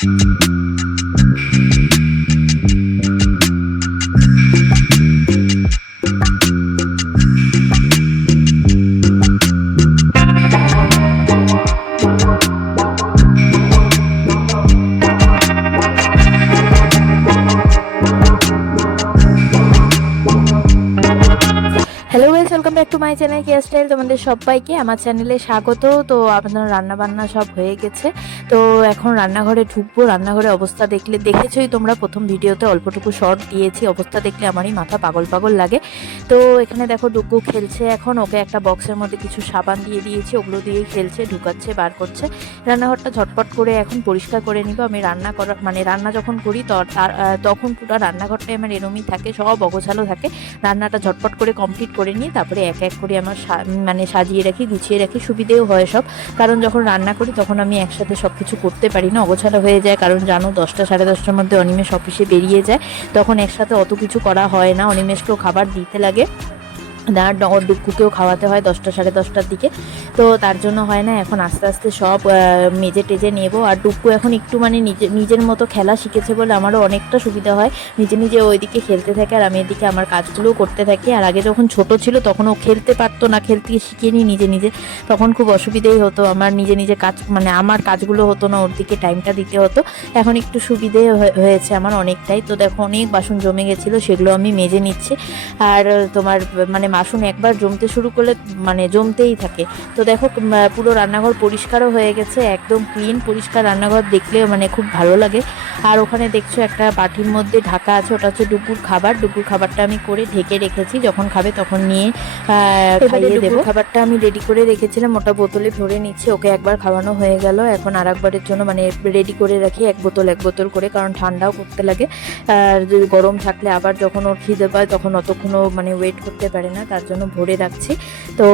Mm-hmm. Welcome back to my channel care style তোমাদের সবাইকে আমার চ্যানেলে স্বাগত। তো আপনার রান্না বান্না সব হয়ে গেছে। তো এখন রান্নাঘরে ঢুকবো। রান্নাঘরে অবস্থা দেখলে, দেখেছোই তোমরা প্রথম ভিডিওতে অল্পটুকু শর্ট দিয়েছি। অবস্থা দেখলে আমারই মাথা পাগল পাগল লাগে। তো এখানে দেখো ডুগু খেলছে এখন। ওকে একটা বক্সের মধ্যে কিছু সাবান দিয়ে দিয়েছি। ওগুলো দিয়েই খেলছে, ঢুকাচ্ছে, বার করছে। রান্নাঘরটা ঝটপট করে এখন পরিষ্কার করে নিব। আমি রান্না করা মানে রান্না যখন করি তখন পুরো রান্নাঘরটাই আমার এরমই থাকে, সব অগোছালো থাকে। রান্নাটা ঝটপট করে কমপ্লিট করে নিয়ে তারপরে এক এক করে আমার মানে সাজিয়ে রাখি, গুছিয়ে রাখি, সুবিধেও হয় সব। কারণ যখন রান্না করি তখন আমি একসাথে সব কিছু করতে পারি না, অগোছালো হয়ে যায়। কারণ জানো, দশটা, সাড়ে দশটার মধ্যে অনিমেষ অফিসে বেরিয়ে যায়। তখন একসাথে অত কিছু করা হয় না। অনিমেষকেও খাবার দিতে লাগে। দাঁড় ডর ডুকুকেও খাওয়াতে হয় দশটা, সাড়ে দশটার দিকে। তো তার জন্য হয় না, এখন আস্তে আস্তে সব মেজে টেজে নেব। আর ডুক্কু এখন একটু মানে নিজে, নিজের মতো খেলা শিখেছে বলে আমারও অনেকটা সুবিধা হয়। নিজে নিজে ওইদিকে খেলতে থাকে আর আমি এদিকে আমার কাজগুলোও করতে থাকি। আর আগে যখন ছোট ছিল তখন ও খেলতে পারতো না, খেলতে শিখিনি নিজে নিজে। তখন খুব অসুবিধেই হতো, আমার নিজে নিজে কাজ মানে আমার কাজগুলো হতো না, ওর দিকে টাইমটা দিতে হতো। এখন একটু সুবিধে হয়েছে আমার অনেকটাই। তো দেখো, অনেক বাসন জমে গেছিল, সেগুলো আমি মেজে নিচ্ছি। আর তোমার মানে বাসন একবার জমতে শুরু করলে মানে জমতেই থাকে। তো দেখো পুরো রান্নাঘর পরিষ্কারও হয়ে গেছে একদম ক্লিন পরিষ্কার রান্নাঘর দেখলে মানে খুব ভালো লাগে। আর ওখানে দেখছ একটা বাটির মধ্যে ঢাকা আছে ওটা হচ্ছে দুপুর খাবার। দুপুর খাবারটা আমি করে ঢেকে রেখেছি যখন খাবে তখন নিয়ে খাইয়ে দেবো। খাবারটা আমি রেডি করে রেখেছিলাম ওটা বোতলে ভরে নিচ্ছি ওকে একবার খাওয়ানো হয়ে গেল। এখন আর একবারের জন্য মানে রেডি করে রাখি এক বোতল এক বোতল করে কারণ ঠান্ডাও করতে লাগে। আর যদি গরম থাকলে আবার যখন ওর খিদে পায় তখন অতক্ষণও মানে ওয়েট করতে পারে না তার জন্য ভরে রাখছি। তো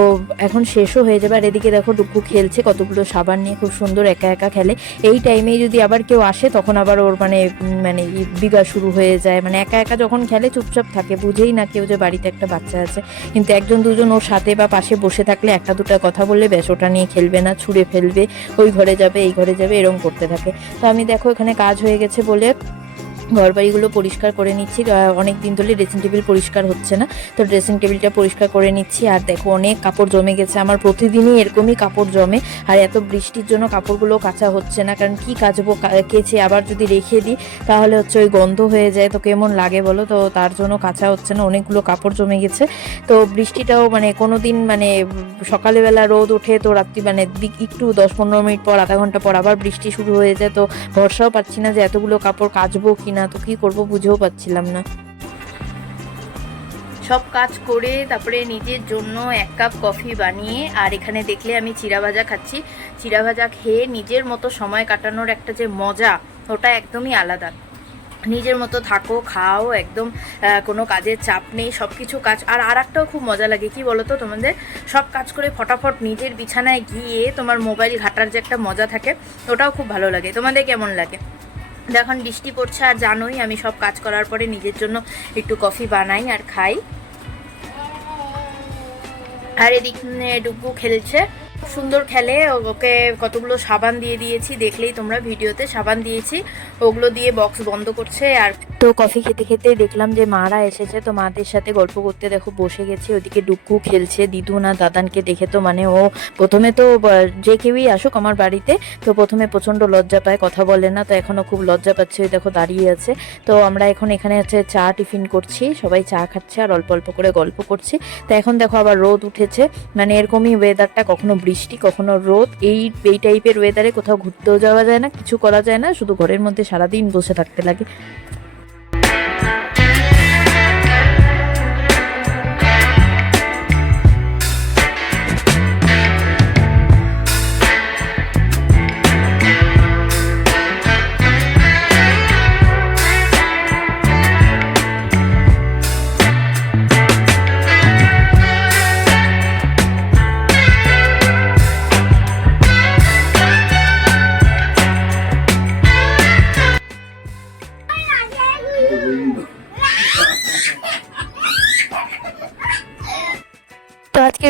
এখন শেষও হয়ে যাবে এদিকে দেখো ডুকু খেলছে, কতগুলো সাবান নিয়ে খুব সুন্দর একা একা খেলে। এই টাইমে যদি আবার কেউ আসে, তখন আবার ওর মানে মানে বিগা শুরু হয়ে যায়। মানে একা একা যখন খেলে, চুপচাপ থাকে, বুঝেই না কেউ যে বাড়িতে একটা বাচ্চা আছে। কিন্তু একজন দুজন ওর সাথে বা পাশে বসে থাকলে একটা দুটো কথা বললে, ব্যাস, ওটা নিয়ে খেলবে না, ছুঁড়ে ফেলবে, ওই ঘরে যাবে, এই ঘরে যাবে এরকম করতে থাকে। তো আমি দেখো এখানে কাজ হয়ে গেছে বলে ঘর বাড়িগুলো পরিষ্কার করে নিচ্ছি। অনেক দিন ধরে ড্রেসিং টেবিল পরিষ্কার হচ্ছে না। তো ড্রেসিং টেবিলটা পরিষ্কার করে নিচ্ছি। আর দেখো, অনেক কাপড় জমে গেছে। আমার প্রতিদিনই এরকমই কাপড় জমে। আর এত বৃষ্টির জন্য কাপড়গুলো কাঁচা হচ্ছে না। কারণ কি কাচবো? কেচে আবার যদি রেখে দিই, তাহলে হচ্ছে ওই গন্ধ হয়ে যায়। তো কেমন লাগে বলো? তো তার জন্য কাঁচা হচ্ছে না। অনেকগুলো কাপড় জমে গেছে। তো বৃষ্টিটাও মানে কোনো দিন মানে সকালবেলা রোদ ওঠে তো রাত্রি মানে একটু দশ পনেরো মিনিট পর, আধা ঘণ্টা পর আবার বৃষ্টি শুরু হয়ে যায়। তো ভরসাও পাচ্ছি না যে এতগুলো কাপড় কাচবো কি না, তো কি করব বুঝেও পাচ্ছিলাম না। সব কাজ করে তারপরে নিজের জন্য এক কাপ কফি বানিয়ে, আর এখানে দেখলে আমি চিরা ভাজা খাচ্ছি। চিরা ভাজা খেয়ে নিজের মতো সময় কাটানোর একটা যে মজা, ওটা একদমই আলাদা। নিজের মতো থাকো, খাও, একদম কোনো কাজের চাপ নেই সব কিছু কাজ। আর আর একটাও খুব মজা লাগে, কি বলো তো তোমাদের? সব কাজ করে ফটাফট নিজের বিছানায় গিয়ে তোমার মোবাইল ঘাটার যে একটা মজা থাকে, ওটাও খুব ভালো লাগে। তোমাদের কেমন লাগে? এখন বৃষ্টি পড়ছে, আর জানোই আমি সব কাজ করার পরে নিজের জন্য একটু কফি বানাই আর খাই। আর এদিক ডুগু খেলছে। সুন্দর খেলে, ওকে কতগুলো সাবান দিয়ে দিয়েছি, দেখলেই তোমরা ভিডিওতে সাবান দিয়েছি। ওগুলো দিয়ে বক্স বন্ধ করছে আর তো কফি খেতে খেতে দেখলাম যে মারা এসেছে, তো মাদের সাথে গল্প করতে দেখো, বসে গেছে, ওদিকে ডুক্কু খেলছে, দিদু না দাদানকে দেখে তো মানে ও প্রথমে তো যে কেউই আসুক আমার বাড়িতে, তো প্রথমে প্রচণ্ড লজ্জা পায়, কথা বলে না, তো এখনও খুব লজ্জা পাচ্ছে, ওই দেখো দাঁড়িয়ে আছে। তো আমরা এখন এখানে হচ্ছে চা টিফিন করছি, সবাই চা খাচ্ছে আর অল্প অল্প করে গল্প করছি। তো এখন দেখো আবার রোদ উঠেছে মানে এরকমই ওয়েদারটা কখনো বৃষ্টি, কখনো রোদ, এই এই টাইপের ওয়েদারে কোথাও ঘুরতেও যাওয়া যায় না, কিছু করা যায় না, শুধু ঘরের মধ্যে সারাদিন বসে থাকতে লাগে।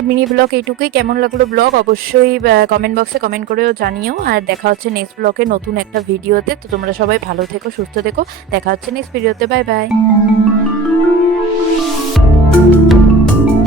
মিনি ব্লগ এইটুকুই। কেমন লাগল ব্লগ অবশ্যই কমেন্ট বক্সে কমেন্ট করেও জানিও। আর দেখা হচ্ছে নেক্সট ব্লগে নতুন একটা ভিডিওতে তো। তোমরা সবাই ভালো থেকো, সুস্থ থেকো। দেখা হচ্ছে নেক্সট ভিডিওতে বাই বাই